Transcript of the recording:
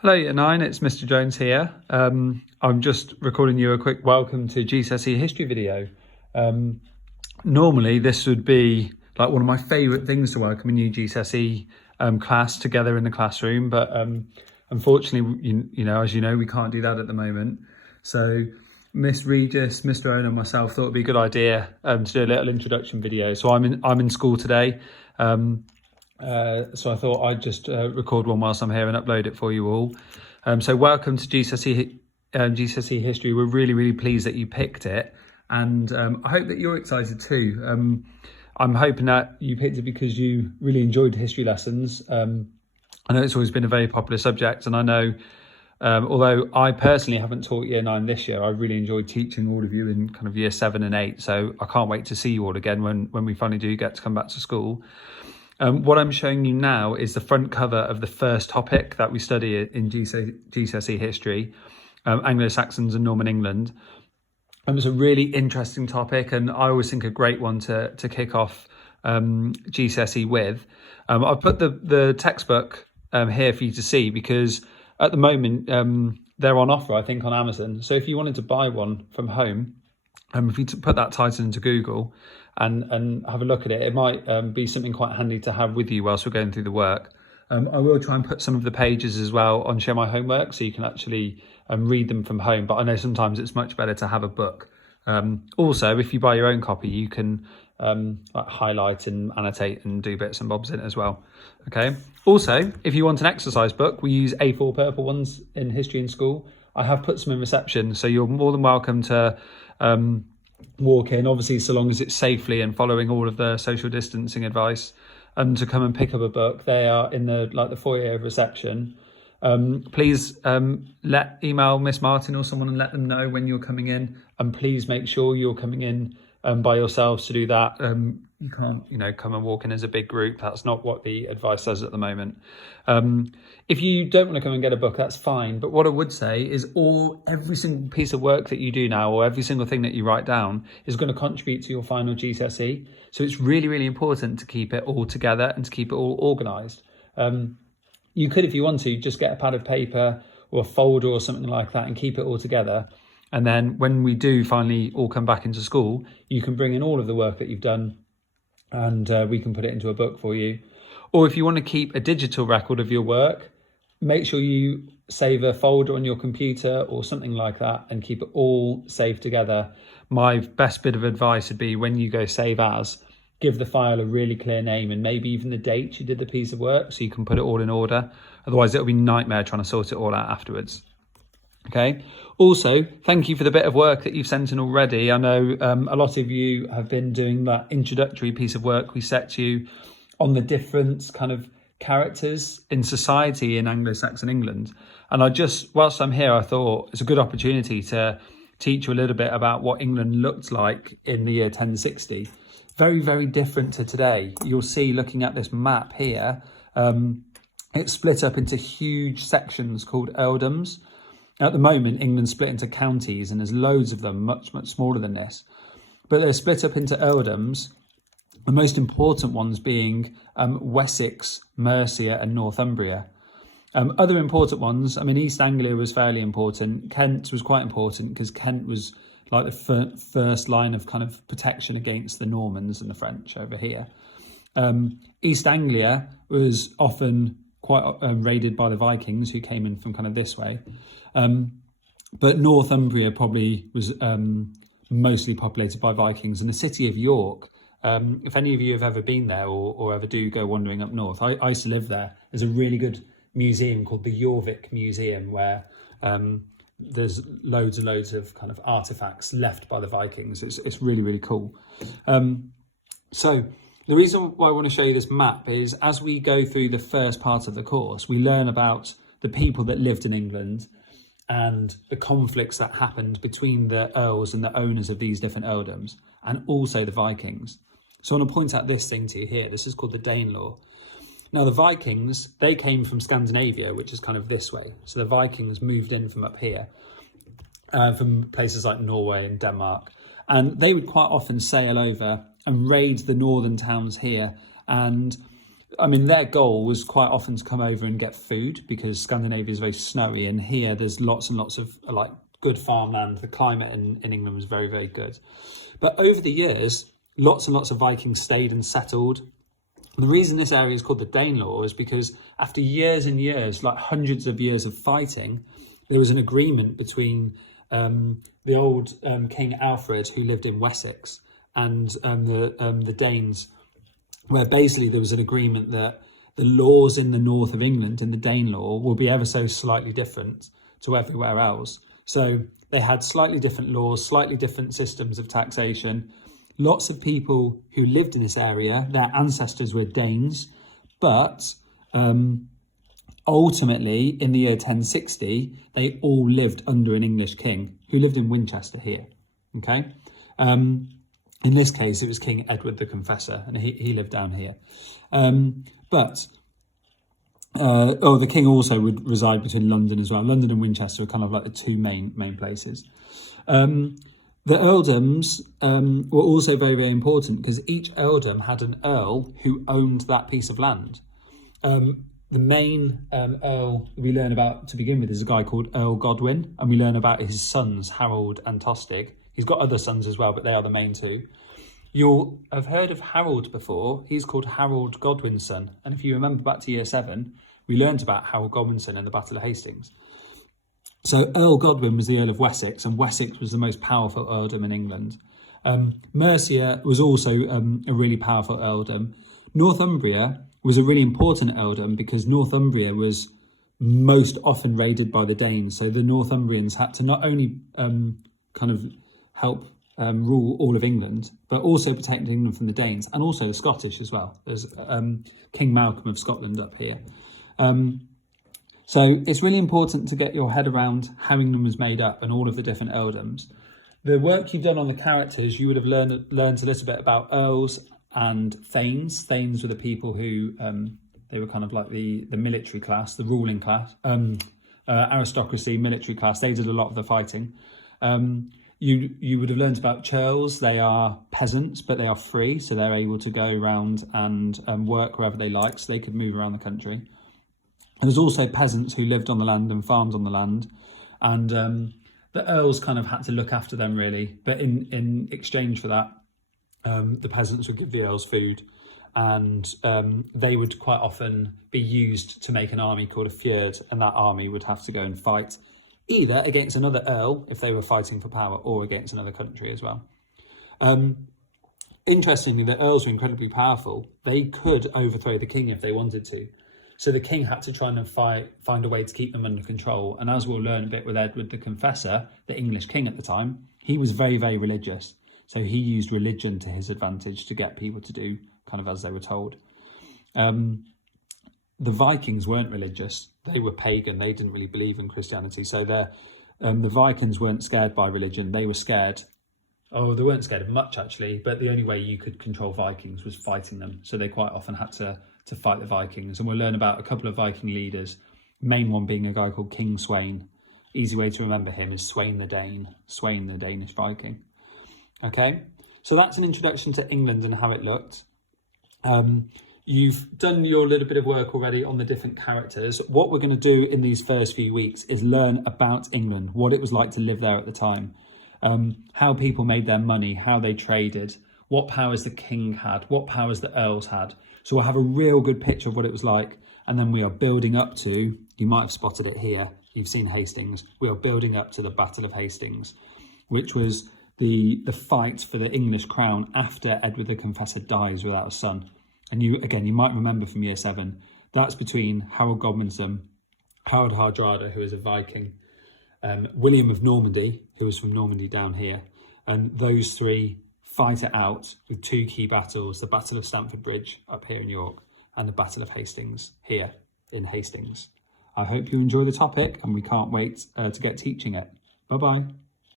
Hello Year 9, it's Mr Jones here. I'm just recording you a quick welcome to GCSE history video. Normally this would be like one of my favourite things to welcome a new GCSE class together in the classroom, but unfortunately, you know, as you know, we can't do that at the moment. So Miss Regis, Mr Owen and myself thought it'd be a good idea to do a little introduction video. So I'm in school today. So I thought I'd just record one whilst I'm here and upload it for you all. So welcome to GCSE History. We're really pleased that you picked it, and I hope that you're excited too. I'm hoping that you picked it because you really enjoyed history lessons. I know it's always been a very popular subject, and I know although I personally haven't taught Year 9 this year, I really enjoyed teaching all of you in kind of Year 7 and 8. So I can't wait to see you all again when we finally do get to come back to school. What I'm showing you now is the front cover of the first topic that we study in GCSE history, Anglo-Saxons and Norman England. It's a really interesting topic, and I always think a great one to kick off GCSE with. I've put the textbook here for you to see because at the moment they're on offer, I think, on Amazon. So if you wanted to buy one from home, if you put that title into Google and have a look at it, it might be something quite handy to have with you whilst we're going through the work. I will try and put some of the pages as well on Share My Homework so you can actually read them from home, but I know sometimes it's much better to have a book. Also, if you buy your own copy, you can like highlight and annotate and do bits and bobs in it as well. Okay. Also, if you want an exercise book, we use A4 purple ones in history in school. I have put some in reception, so you're more than welcome to walk in, obviously so long as it's safely and following all of the social distancing advice, and to come and pick up a book. They are in the foyer of reception. Please email Miss Martin or someone and let them know when you're coming in, and please make sure you're coming in by yourselves to do that. You can't, come and walk in as a big group. That's not what the advice says at the moment. If you don't want to come and get a book, that's fine. But what I would say is every single piece of work that you do now, or every single thing that you write down, is going to contribute to your final GCSE. So it's really important to keep it all together and to keep it all organised. You could, if you want to, just get a pad of paper or a folder or something like that and keep it all together. And then when we do finally all come back into school, you can bring in all of the work that you've done and we can put it into a book for you. Or if you want to keep a digital record of your work, make sure you save a folder on your computer or something like that and keep it all saved together. My best bit of advice would be, when you go save as, give the file a really clear name and maybe even the date you did the piece of work so you can put it all in order. Otherwise it'll be a nightmare trying to sort it all out afterwards. Okay. Also, thank you for the bit of work that you've sent in already. I know a lot of you have been doing that introductory piece of work we set you on the different kind of characters in society in Anglo-Saxon England. And whilst I'm here, I thought it's a good opportunity to teach you a little bit about what England looked like in the year 1060. Very different to today. You'll see, looking at this map here, it's split up into huge sections called Earldoms. At the moment, England's split into counties, and there's loads of them, much smaller than this. But they're split up into earldoms, the most important ones being Wessex, Mercia and Northumbria. Other important ones, East Anglia was fairly important. Kent was quite important because Kent was like the first line of kind of protection against the Normans and the French over here. East Anglia was often quite raided by the Vikings, who came in from kind of this way. But Northumbria probably was mostly populated by Vikings, and the city of York, if any of you have ever been there or ever do go wandering up north, I used to live there. There's a really good museum called the Jorvik Museum where there's loads and loads of kind of artifacts left by the Vikings. It's really cool. So the reason why I want to show you this map is, as we go through the first part of the course, we learn about the people that lived in England and the conflicts that happened between the earls and the owners of these different earldoms, and also the Vikings. So I want to point out this thing to you here. This is called the Danelaw. Now the Vikings, they came from Scandinavia, which is kind of this way. So the Vikings moved in from up here, from places like Norway and Denmark. And they would quite often sail over and raid the northern towns here and I mean, their goal was quite often to come over and get food because Scandinavia is very snowy, and here there's lots and lots of like good farmland. The climate in England was very, very good. But over the years, lots and lots of Vikings stayed and settled. The reason this area is called the Danelaw is because after years and years, like hundreds of years of fighting, there was an agreement between the old King Alfred, who lived in Wessex, and the Danes, where basically there was an agreement that the laws in the north of England, in the Danelaw, will be ever so slightly different to everywhere else. So they had slightly different laws, slightly different systems of taxation. Lots of people who lived in this area, their ancestors were Danes, but ultimately in the year 1060, they all lived under an English king who lived in Winchester here, okay? In this case, it was King Edward the Confessor, and he lived down here. The king also would reside between London as well. London and Winchester are kind of like the two main places. The earldoms were also very, very important because each earldom had an earl who owned that piece of land. The main earl we learn about to begin with is a guy called Earl Godwin, and we learn about his sons, Harold and Tostig. He's got other sons as well, but they are the main two. You'll have heard of Harold before. He's called Harold Godwin's son. And if you remember back to year 7, we learned about Harold Godwin's son in the Battle of Hastings. So Earl Godwin was the Earl of Wessex, and Wessex was the most powerful earldom in England. Mercia was also a really powerful earldom. Northumbria was a really important earldom because Northumbria was most often raided by the Danes. So the Northumbrians had to not only kind of help rule all of England, but also protect England from the Danes, and also the Scottish as well. There's King Malcolm of Scotland up here. So it's really important to get your head around how England was made up and all of the different earldoms. The work you've done on the characters, you would have learned a little bit about earls and thanes. Thanes were the people who, they were kind of like the military class, the ruling class, aristocracy, military class. They did a lot of the fighting. You would have learned about churls. They are peasants, but they are free, so they're able to go around and work wherever they like, so they could move around the country. And there's also peasants who lived on the land and farmed on the land, and the earls kind of had to look after them really. But in exchange for that, the peasants would give the earls food, and they would quite often be used to make an army called a fyrd, and that army would have to go and fight either against another earl if they were fighting for power, or against another country as well. Interestingly, the earls were incredibly powerful. They could overthrow the king if they wanted to. So the king had to try and find a way to keep them under control. And as we'll learn a bit with Edward the Confessor, the English king at the time, he was very, very religious. So he used religion to his advantage to get people to do kind of as they were told. The Vikings weren't religious. They were pagan. They didn't really believe in Christianity. So the Vikings weren't scared by religion. They were scared. Oh, they weren't scared of much, actually. But the only way you could control Vikings was fighting them. So they quite often had to fight the Vikings. And we'll learn about a couple of Viking leaders, main one being a guy called King Sweyn. Easy way to remember him is Sweyn the Dane, Sweyn the Danish Viking. Okay, so that's an introduction to England and how it looked. You've done your little bit of work already on the different characters. What we're going to do in these first few weeks is learn about England, what it was like to live there at the time, how people made their money, how they traded, what powers the king had, what powers the earls had. So we'll have a real good picture of what it was like. And then we are building up to, you might have spotted it here, you've seen Hastings. We are building up to the Battle of Hastings, which was the fight for the English crown after Edward the Confessor dies without a son. And you might remember from year 7, that's between Harold Godwin's son, Harold Hardrada, who is a Viking, William of Normandy, who was from Normandy down here. And those three fight it out with 2 key battles, the Battle of Stamford Bridge up here in York and the Battle of Hastings here in Hastings. I hope you enjoy the topic, and we can't wait to get teaching it. Bye-bye.